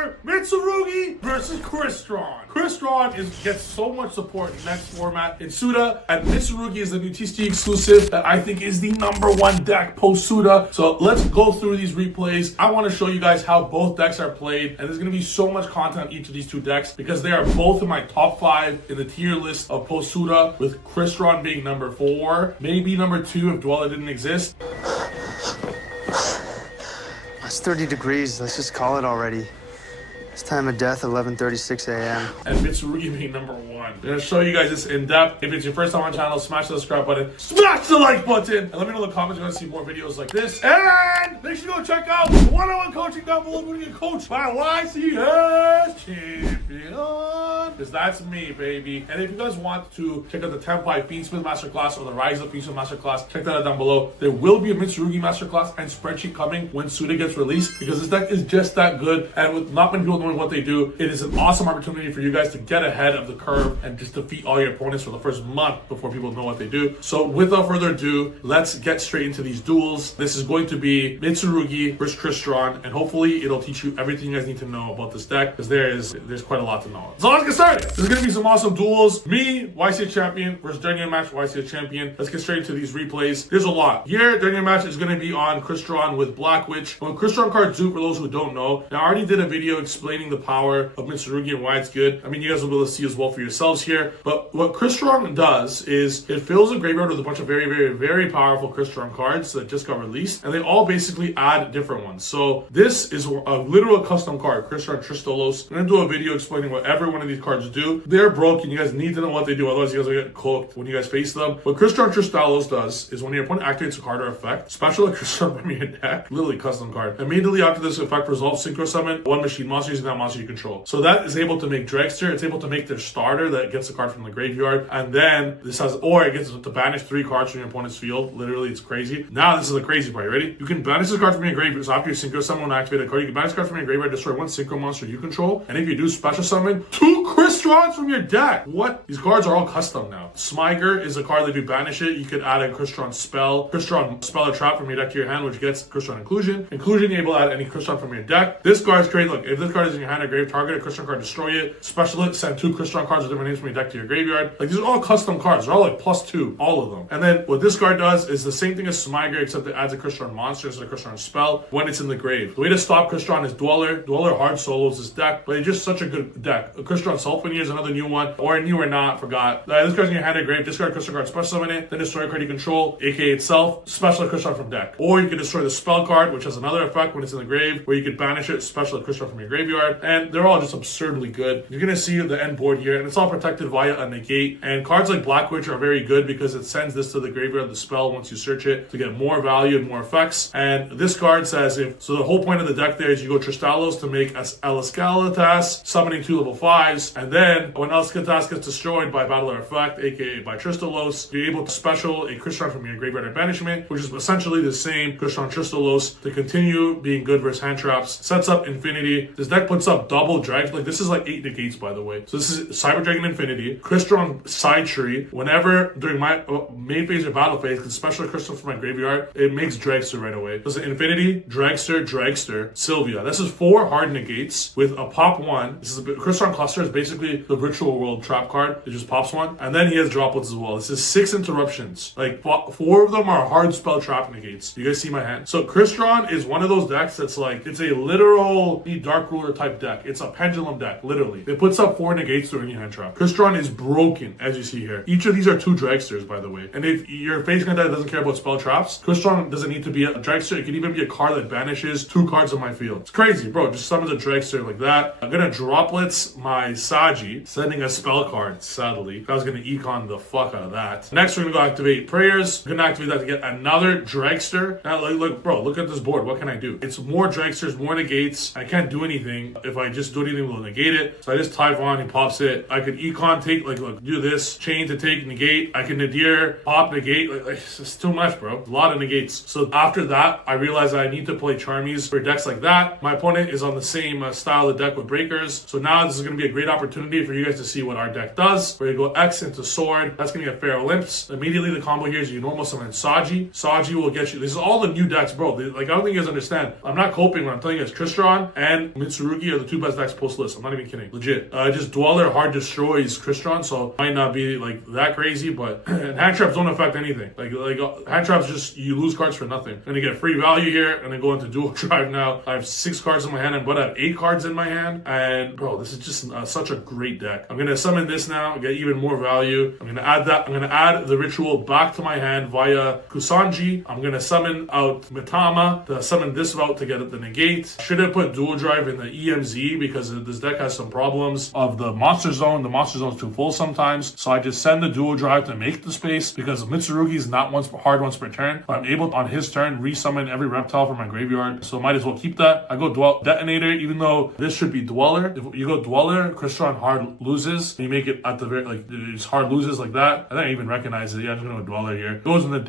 ever, MITSURUGI versus CRYSTRON. CRYSTRON gets so much support in next format in Suda, and MITSURUGI is the new TCG exclusive that I think is the #1 deck post Suda. So let's go through these replays. I want to show you guys how both decks are played, and there's going to be so much content on each of these two decks because they are both in my top 5 in the tier list of post Suda, with CRYSTRON being number 4, maybe number 2 if Dweller didn't exist. It's 30 degrees. Let's just call it already. It's time of death, 11:36 a.m. And MITSURUGI being number 1. I'm going to show you guys this in depth. If it's your first time on the channel, smash the subscribe button, smash the like button, and let me know in the comments if you want to see more videos like this. And make sure you go check out the one-on-one coaching down below. We're going to get coached by YCS Champion. Because that's me, baby. And if you guys want to check out the Tenpai Fiendsmith Masterclass or the Rise of Fiendsmith Masterclass, check that out down below. There will be a MITSURUGI Masterclass and spreadsheet coming when Suda gets released, because this deck is just that good. And with not many people knowing what they do, it is an awesome opportunity for you guys to get ahead of the curve and just defeat all your opponents for the first month before people know what they do. So without further ado, let's get straight into these duels. This is going to be MITSURUGI versus CRYSTRON, and hopefully it'll teach you everything you guys need to know about this deck, because there's quite a lot to know. So let's get started. There's going to be some awesome duels. Me, YCS Champion, versus during your match, YCS Champion. Let's get straight into these replays. There's a lot. Here, during your match is going to be on CRYSTRON with Black Witch. What CRYSTRON cards do, for those who don't know, now I already did a video explaining the power of MITSURUGI and why it's good. I mean, you guys will be able to see as well for yourselves here. But what CRYSTRON does is it fills a graveyard with a bunch of very, very, very powerful CRYSTRON cards that just got released, and they all basically add different ones. So this is a literal custom card, CRYSTRON Tristolos. I'm going to do a video explaining what every one of these cards do. They're broken. You guys need to know what they do, otherwise you guys will get cooked when you guys face them. What CRYSTRON Tristolos does is when your opponent activates a card or effect, special CRYSTRON from your deck, literally custom card. Immediately after this effect resolves, synchro summon one machine monster using that monster you control. So that is able to make Dragster. It's able to make their starter that gets a card from the graveyard, and then this has, or it gets to banish 3 cards from your opponent's field. Literally, it's crazy. Now this is the crazy part. You ready? You can banish this card from your graveyard. So after you synchro summon and activate a card, you can banish a card from your graveyard, destroy 1 synchro monster you control, and if you do, special summon 2 CRYSTRONs from your deck. What? These cards are all custom now. Smiger is a card that if you banish it, you could add a CRYSTRON spell or trap from your deck to your hand, which gets CRYSTRON Inclusion. Inclusion, you're able to add any CRYSTRON from your deck. This card is great. Look, if this card is in your hand or grave, target a CRYSTRON card, destroy it. Special it, send 2 CRYSTRON cards with different names from your deck to your graveyard. Like, these are all custom cards. They're all like +2, all of them. And then what this card does is the same thing as Smiger, except it adds a CRYSTRON monster instead of CRYSTRON spell when it's in the grave. The way to stop CRYSTRON is Dweller. Dweller hard solos this deck, but it's just such a good deck. CRYSTRON Sulfenir is another new one, or new or not, forgot. This card's in your hand or grave, discard CRYSTRON card, special summon it, then destroy a card you control, aka itself, special CRYSTRON from deck. Or you can destroy the spell card, which has another effect when it's in the grave, where you could banish it, special CRYSTRON from your graveyard, and they're all just absurdly good. You're gonna see the end board here, and it's all protected via a negate. And cards like Black Witch are very good because it sends this to the graveyard, the spell, once you search it, to get more value and more effects. And this card says so the whole point of the deck there is you go Tristalos to make Elascalitas, summoning 2 level 5s, and then when Elascalitas gets destroyed by battle or effect, aka by Tristalos, you're able to special a CRYSTRON from your graveyard or banishment, which is essentially the same CRYSTRON Tristalos to continue being good versus hand traps. Sets up Infinity. This deck puts up double drags. Like, this is like 8 negates, by the way. So this is Cyber Dragon Infinity, CRYSTRON Side Tree. Whenever during my main phase or battle phase, because special CRYSTRON from my graveyard, it makes Dragster right away. So it's Infinity, Dragster, Sylvia. This is 4 hard negates with a pop 1. This is a CRYSTRON Cluster is basically the Ritual World trap card. It just pops 1, and then he has droplets as well. This is 6 interruptions. Like, 4 of them are hard spell trap negates. You guys see my hand? So CRYSTRON is one of those decks that's like, it's a literal Dark Ruler type deck. It's a pendulum deck, literally. It puts up 4 negates during your hand trap. CRYSTRON is broken, as you see here. Each of these are 2 Dragsters, by the way. And if you're facing a deck that doesn't care about spell traps, CRYSTRON doesn't need to be a Dragster. It can even be a card that banishes 2 cards on my field. It's crazy, bro. Just summons a Dragster like that. I'm gonna droplets my Saji, sending a spell card, sadly. I was gonna econ the fuck out of that. Next, we're gonna go activate Prayers. I'm gonna activate that to get another Dragster. Now, look, bro, look at this board. What can I do? It's more Dragsters, more negates. I can't do anything if I just do anything will negate it. So I just Typhon, he pops it. I could econ take, like, look, do this, chain to take, negate. I can nadir, pop, negate. Like it's just too much, bro. A lot of negates. So after that, I realized I need to play Charmies for decks like that. My opponent is on the same style of deck with breakers. So now this is going to be a great opportunity for you guys to see what our deck does. We're going to go X into sword. That's going to get Pharaoh Limps. Immediately the combo here is you normal summon Saji. Saji will get you. This is all the new decks, bro. Like, I don't think you guys understand. I'm not coping when I'm telling you guys CRYSTRON and MITSURUGI are the 2 best decks post list. I'm not even kidding. Legit. Just Dweller hard destroys CRYSTRON, so might not be like that crazy, but hand traps don't affect anything. Like hand traps just, you lose cards for nothing. And you get free value here, and then go into dual drive now. I have 6 cards in my hand, but I have 8 cards in my hand. And bro, this is just such a great deck. I'm gonna summon this now, get even more value. I'm gonna add that. I'm gonna add the ritual back to my hand via Kusanji. I'm gonna summon out Mitama to summon this out to get at the negate. Should have put dual drive in the EMZ because this deck has some problems of the monster zone. The monster zone is too full sometimes, so I just send the dual drive to make the space because Mitsurugi is not hard once per turn, but I'm able on his turn resummon every reptile from my graveyard, so might as well keep that. I go detonator, even though this should be Dweller. If you go Dweller, CRYSTRON hard loses. You make it at the very, like, it's hard loses like that. I don't even recognize it. Yeah, I'm just gonna go Dweller here.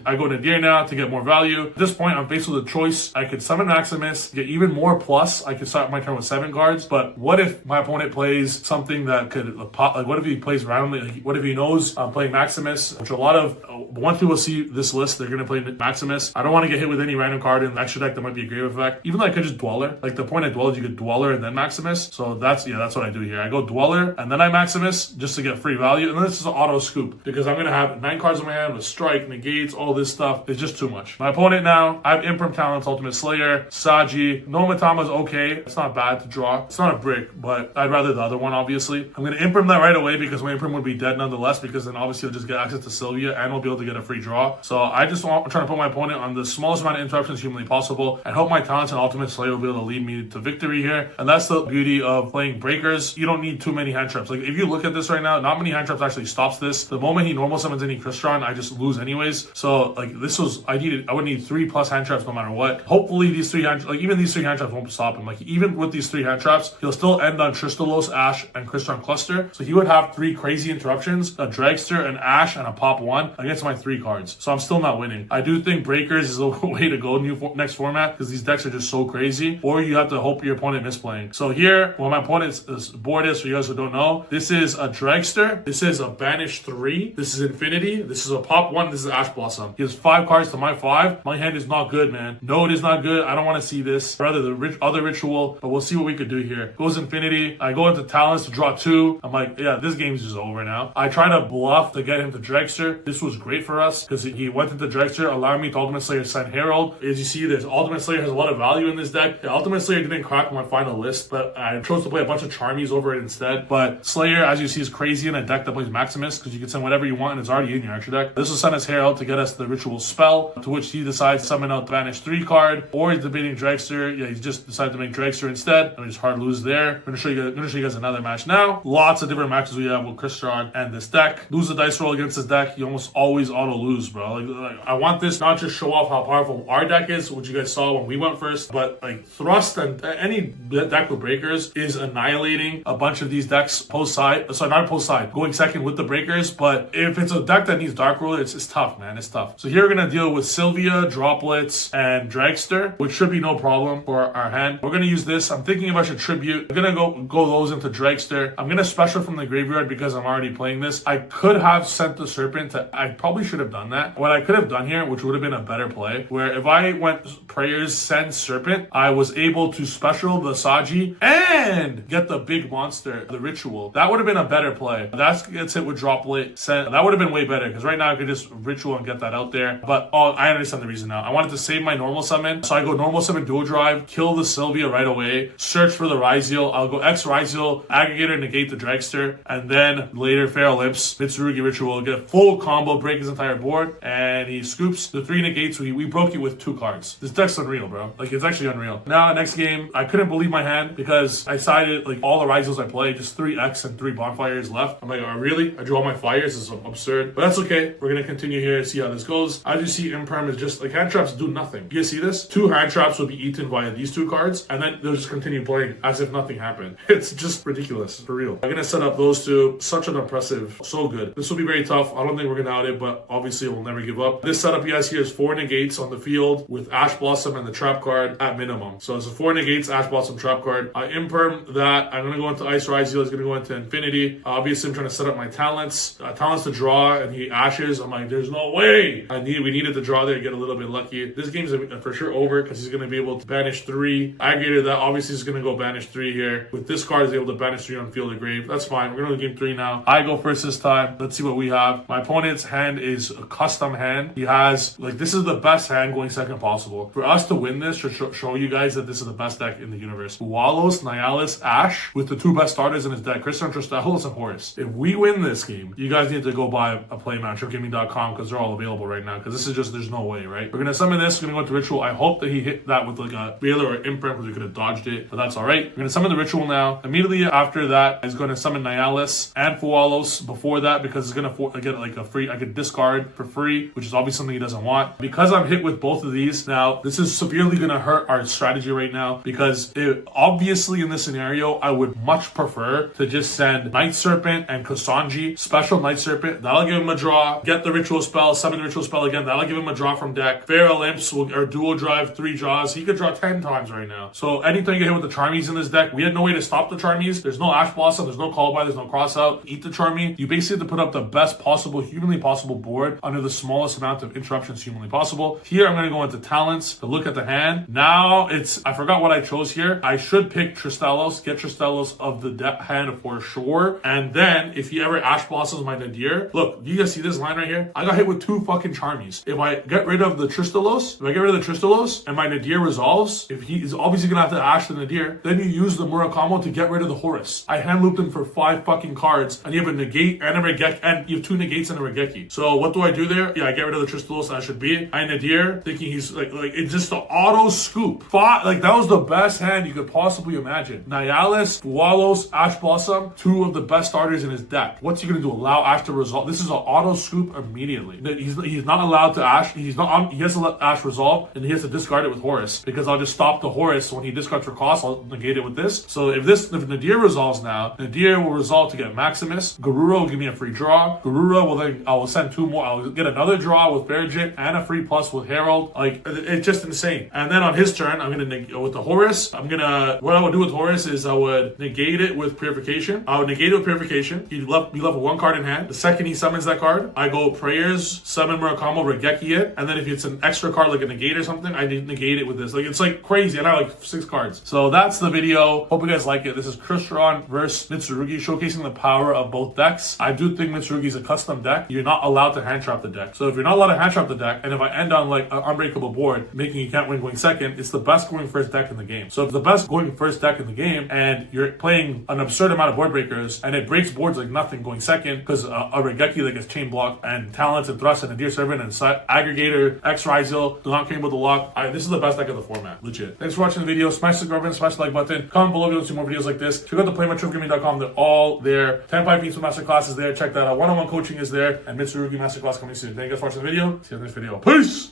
I go Nadir now to get more value. At this point, I'm faced with a choice. I could summon Maximus, get even more plus. I could start my turn with 7 cards, but what if my opponent plays something that could pop? Like, what if he plays randomly? Like, what if he knows I'm playing Maximus, which a lot of once people see this list, they're gonna play Maximus. I don't want to get hit with any random card in the extra deck that might be a grave effect. Even though I could just Dweller. Like, the point of Dweller is you could Dweller and then Maximus. So that's what I do here. I go Dweller and then I Maximus just to get free value. And then this is an auto scoop because I'm gonna have 9 cards in my hand with strike, negates, all this stuff. It's just too much. My opponent now, I have Imperm Talents, Ultimate Slayer, Saji. No Mitama's okay. It's not bad to draw. It's not a brick, but I'd rather the other one, obviously. I'm gonna Imperm that right away because my Imperm would be dead nonetheless, because then obviously I'll just get access to Sylvia and we'll be able to get a free draw. So I'm trying to put my opponent on the smallest amount of interruptions humanly possible and hope my talents and Ultimate Slayer will be able to lead me to victory here. And that's the beauty of playing breakers. You don't need too many hand traps. Like, if you look at this right now, not many hand traps actually stops this. The moment he normal summons any CRYSTRON, I just lose anyways. So like, I would need 3+ hand traps no matter what. Hopefully these 3 hand, like even these 3 hand traps won't stop him. Like, even with these 3 hand traps, he'll still end on Tristalos, Ash, and CRYSTRON Cluster. So he would have 3 crazy interruptions, a Dragster, an Ash, and a Pop 1 against my 3 cards. So I'm still not winning. I do think breakers is the way to go next format because these decks are just so crazy. Or you have to hope your opponent misplaying. So here, what my opponent's board is, for you guys who don't know, this is a Dragster, this is a Banish 3, this is Infinity, this is a Pop 1, this is Ash Blossom. He has 5 cards to my 5. My hand is not good, man. No, it is not good. I don't want to see this. Rather the other ritual, but we'll see what we could do here. Goes Infinity. I go into Talents to draw 2. I'm like, yeah, this game's just over now. I try to bluff to get him to Dragster. This was great for us because he went into Dragster, allowing me to Ultimate Slayer send Herald. As you see, this Ultimate Slayer has a lot of value in this deck. The Ultimate Slayer didn't crack my final list, but I chose to play a bunch of Charmies over it instead. But Slayer, as you see, is crazy in a deck that plays Maximus because you can send whatever you want and it's already in your extra deck. This will send us Herald to get us the ritual spell, to which he decides to summon out the Banish 3 card, or he's debating Dragster. Yeah, he's just decided to make Dragster instead. And we just hard lose there. I'm gonna show you guys another match now. Lots of different matches we have with CRYSTRON and this deck. Lose the dice roll against this deck, you almost always auto lose, bro. Like I want this not just show off how powerful our deck is, which you guys saw when we went first, but like Thrust and any deck with breakers is annihilating a bunch of these decks post side. Sorry, not post side, going second with the breakers. But if it's a deck that needs Dark Ruler, it's tough, man. It's tough. So here we're gonna deal with Sylvia, Droplets, and Dragster, which should be no problem for our hand. We're gonna use this. I'm thinking if I should tribute. I'm gonna go those into Dragster. I'm gonna special from the graveyard because I'm already playing this. I could have sent the Serpent to, I probably should have done that. What I could have done here, which would have been a better play, where if I went Prayers, send Serpent, I was able to special the Saji and get the big monster, the Ritual. That would have been a better play. That gets hit with Droplet, send. That would have been way better because right now I could just Ritual and get that out there. But I understand the reason now. I wanted to save my normal summon, so I go normal summon dual drive, kill the Sylvia right away, search for the Ryziel. I'll go X Ryziel, Aggregator, negate the Dragster, and then later Pharaoh Lips, Mitsurugi Ritual, get a full combo, break his entire board, and he scoops the 3 negates. We broke it with 2 cards. This deck's unreal, bro. Like, it's actually unreal. Now, next game, I couldn't believe my hand because I decided, like, all the Ryziels I play, just 3 X and 3 bonfires left. I'm like, oh, really? I drew all my fires? This is absurd. But that's okay. We're gonna continue here and see how this goes. As you see, Imperm is just, like, hand traps do nothing. You guys see this? 2 hand traps will be eaten via these 2 cards, and then they'll just continue playing as if nothing happened. It's just ridiculous, for real. I'm gonna set up those two. Such an impressive, so good. This will be very tough. I don't think we're gonna out it, but obviously we'll never give up. This setup you guys see is 4 negates on the field with Ash Blossom and the trap card at minimum. So it's a 4 negates, Ash Blossom, trap card. I imperm that. I'm gonna go into Ice Rise. He's gonna go into Infinity. Obviously I'm trying to set up my talents. Talents to draw, and he ashes. I'm like, there's no way. We needed to draw there, get a little bit lucky. This game's for sure over because he's gonna be able to banish 3. Aggregated that. Obviously he's gonna go banish 3 here. With this card, he's able to banish 3 on Field of Grave. That's fine. We're gonna go game 3 now. I go first this time. Let's see what we have. My opponent's hand is a custom hand. He has, like, this is the best hand going second possible. For us to win this, should show you guys that this is the best deck in the universe. Walos, Nihilus, Ash, with the 2 best starters in his deck, CRYSTRON, Tristalos, and Horus. If we win this game, you guys need to go buy a playmat, tripgaming.com, because they're all available right now, because this is just, there's no way, right? We're gonna summon this, we're gonna go into Ritual. I hope that he hit that with like a Baylor or Imprint, because we could have dodged it, but that's alright. We're gonna summon the Ritual now. Immediately after that, he's gonna summon Nihilus and Fualos before that, because it's gonna get like a free, I could discard for free, which is obviously something he doesn't want. Because I'm hit with both of these now, this is severely gonna hurt our strategy right now, because obviously in this scenario, I would much prefer to just send Night Serpent and Kosanji, special Night Serpent. That'll give him a draw. Get the Ritual spell, summon the Ritual spell again. That'll give him a draw from deck. Feral Imps or dual drive 3 draws. He could draw 10 times right now. So anytime you get hit with the Charmies in this deck, we had no way to stop the Charmies. There's no Ash Blossom, there's no Call By, there's no Cross Out. Eat the Charmy. You basically have to put up the best possible, humanly possible board under the smallest amount of interruptions humanly possible. Here I'm going to go into Talents to look at the hand. Now I forgot what I chose here. I should pick Tristalos, get Tristalos of the hand for sure. And then if he ever Ash Blossoms my Nadir, look, you guys see this line right here? I got hit with 2 fucking Charmies. If I get rid of the Tristalos, and my Nadir resolves, if he's obviously gonna have to Ash the Nadir, then you use the Murakamo to get rid of the Horus. I hand looped him for 5 fucking cards, and you have a negate and a Regeki, and you have 2 negates and a Regeki. So what do I do there? Yeah, I get rid of the Tristalos that should be. I Nadir, thinking he's like it's just the auto scoop. Like that was the best hand you could possibly imagine. Nihilus, Walos, Ash Blossom, 2 of the best starters in his deck. What's he gonna do? Allow Ash to resolve? This is an auto scoop immediately. He's not allowed to Ash. He has to let Ash resolve, and he has to discard it with Horus, because I'll just stop the Horus when he discards for cost. I'll negate it with this. So if Nadir resolves now, Nadir will resolve to get Maximus. Garura will give me a free draw. Garura will then, I will send 2 more. I'll get another draw with Verigit and a free plus with Herald. Like, it's just insane. And then on his turn, I'm gonna with the Horus. What I would do with Horus is I would negate it with Purification. I would negate it with Purification. He'd be left with 1 card in hand. The second he summons that card, I go Prayers, summon Murakamo, Regeki it, and then if it's an extra card like a negate or something, I negate it with this. Like, it's like crazy, and I have like 6 cards. So that's the video. Hope you guys like it. This is CRYSTRON versus MITSURUGI, showcasing the power of both decks. I do think MITSURUGI is a custom deck. You're not allowed to hand trap the deck. So if you're not allowed to hand trap the deck, and if I end on like an unbreakable board, making you can't win going second, it's the best going first deck in the game. So if the best going first deck in the game, and you're playing an absurd amount of board breakers, and it breaks boards like nothing going second, because a Regeki that gets chain block, and Talents and Thrust and a Nadir Servant and Aggregator, X-Rizal, do not care about the lock. This is the best deck of the format. Legit. Thanks for watching the video. Smash the subscribe button, smash the like button. Comment below if you want to see more videos like this. Check out the playmattripgaming.com. They're all there. 10-5 Beats with Masterclass is there. Check that out. One-on-one coaching is there. And MITSURUGI Masterclass coming soon. Thank you guys for watching the video. See you in the next video. Peace!